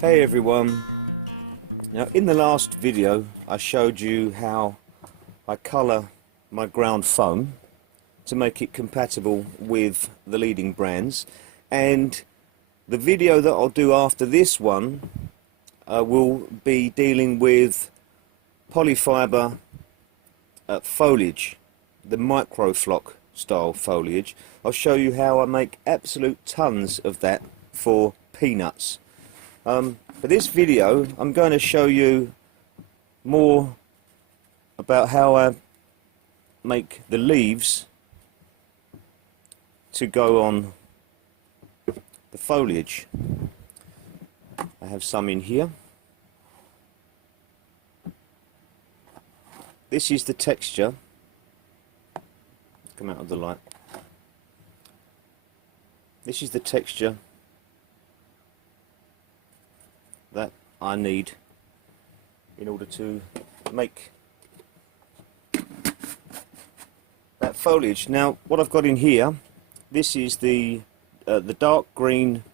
Hey everyone. Now in the last video I showed you how I colour my ground foam to make it compatible with the leading brands, and the video that I'll do after this one will be dealing with polyfibre foliage, the microflock style foliage. I'll show you how I make absolute tons of that for peanuts. For this video I'm going to show you more about how I make the leaves to go on the foliage. I have some in here. This is the texture. Come out of the light. This is the texture that I need in order to make that foliage. Now what I've got in here, this is the dark green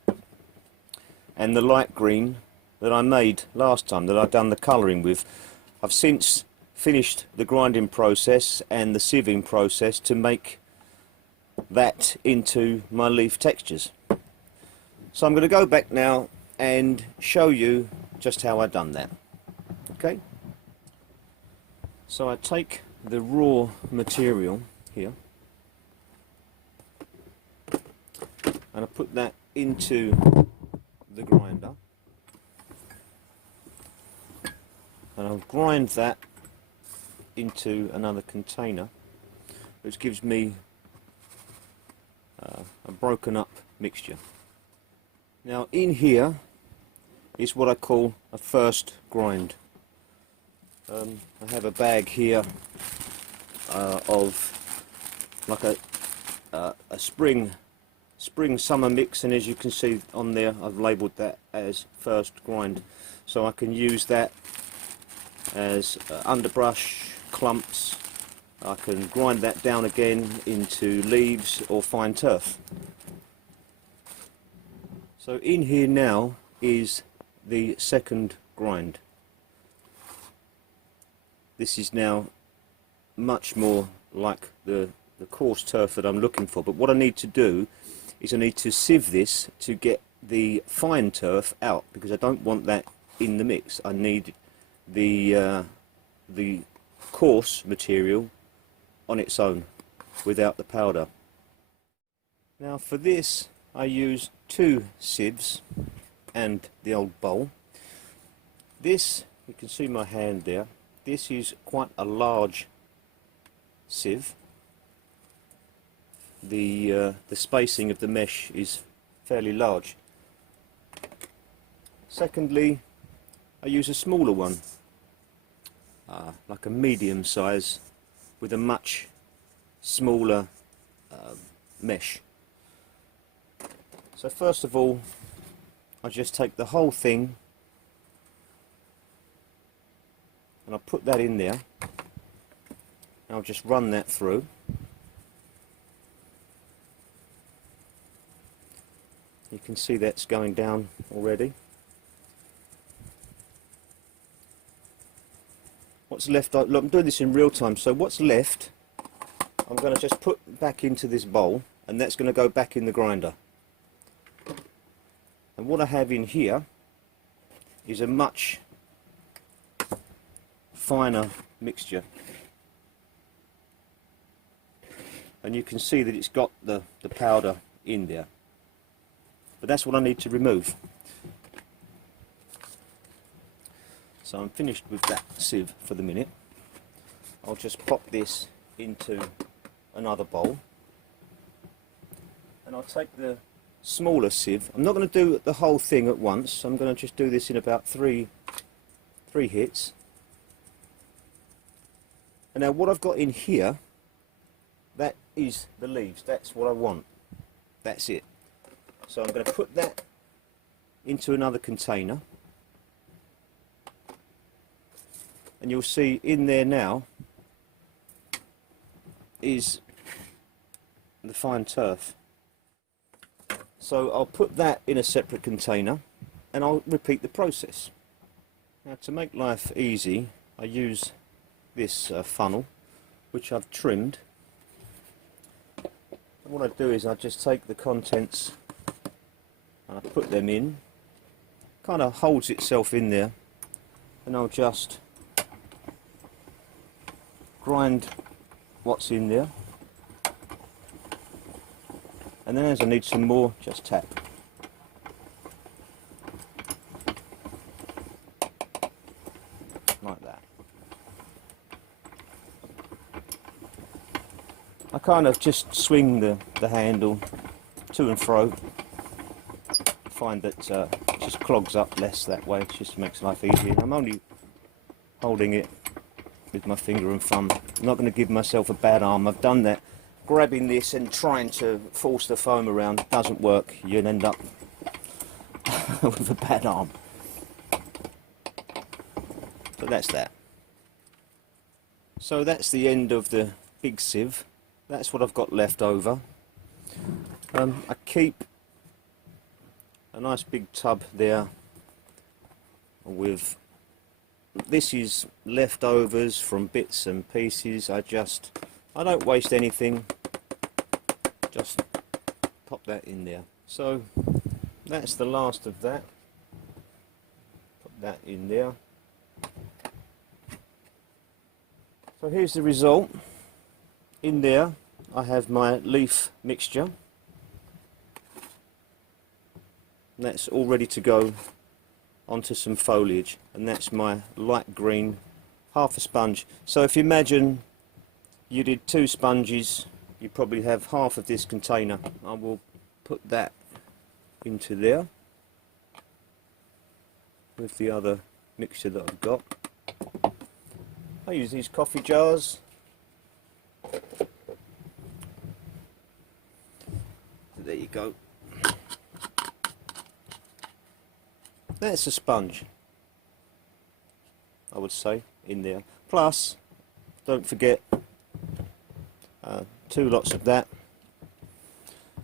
and the light green that I made last time, that I've done the colouring with. I've since finished the grinding process and the sieving process to make that into my leaf textures. So I'm going to go back now and show you just how I've done that. Okay, so I take the raw material here and I put that into the grinder, and I'll grind that into another container, which gives me a broken up mixture. Now in here is what I call a first grind. I have a bag here of like a spring summer mix, and as you can see on there I've labelled that as first grind, so I can use that as underbrush, clumps. I can grind that down again into leaves or fine turf. So in here now is the second grind. This is now much more like the coarse turf that I'm looking for, but what I need to do is I need to sieve this to get the fine turf out, because I don't want that in the mix. I need the coarse material on its own without the powder. Now for this I use 2 sieves and the old bowl. This, you can see my hand there, this is quite a large sieve. The spacing of the mesh is fairly large. Secondly, I use a smaller one, like a medium size with a much smaller mesh. So first of all, I just take the whole thing and I'll put that in there. I'll just run that through. You can see that's going down already. What's left, look, I'm doing this in real time, so what's left I'm going to just put back into this bowl, and that's going to go back in the grinder. And what I have in here is a much finer mixture, and you can see that it's got the powder in there, but that's what I need to remove. So I'm finished with that sieve for the minute. I'll just pop this into another bowl, and I'll take the smaller sieve. I'm not going to do the whole thing at once. I'm going to just do this in about three hits. And now what I've got in here, that is the leaves. That's what I want. That's it. So I'm going to put that into another container, and you'll see in there now is the fine turf. So I'll put that in a separate container, and I'll repeat the process. Now, to make life easy, I use this funnel, which I've trimmed. And what I do is I just take the contents and I put them in. Kind of holds itself in there, and I'll just grind what's in there, and then as I need some more, just tap. Like that. I kind of just swing the handle to and fro. Find that it just clogs up less that way. It just makes life easier. I'm only holding it with my finger and thumb. I'm not going to give myself a bad arm. I've done that. Grabbing this and trying to force the foam around doesn't work. You'll end up with a bad arm. So that's that. So that's the end of the big sieve. That's what I've got left over. I keep a nice big tub there with, this is leftovers from bits and pieces. I don't waste anything, just pop that in there. So that's the last of that. Put that in there. So here's the result. In there I have my leaf mixture. That's all ready to go onto some foliage, and that's my light green, half a sponge. So if you imagine you did 2 sponges, you probably have half of this container. I will put that into there with the other mixture that I've got. I use these coffee jars. There you go. That's a sponge, I would say, in there. Plus, don't forget 2 lots of that.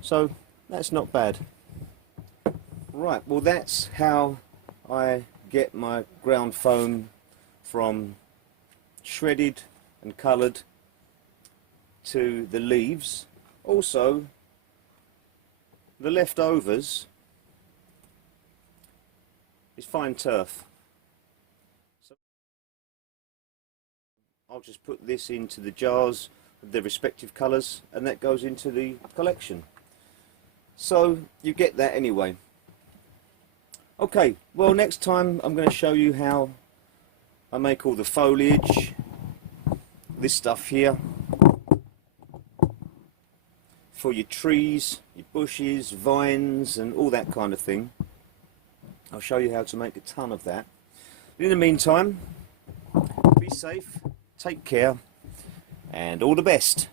So that's not bad. Right, well that's how I get my ground foam from shredded and coloured to the leaves. Also, the leftovers is fine turf. So I'll just put this into the jars with their respective colours, and that goes into the collection. So you get that anyway. Okay, well next time I'm going to show you how I make all the foliage, this stuff here, for your trees, your bushes, vines and all that kind of thing. I'll show you how to make a ton of that. In the meantime, be safe, take care, and all the best.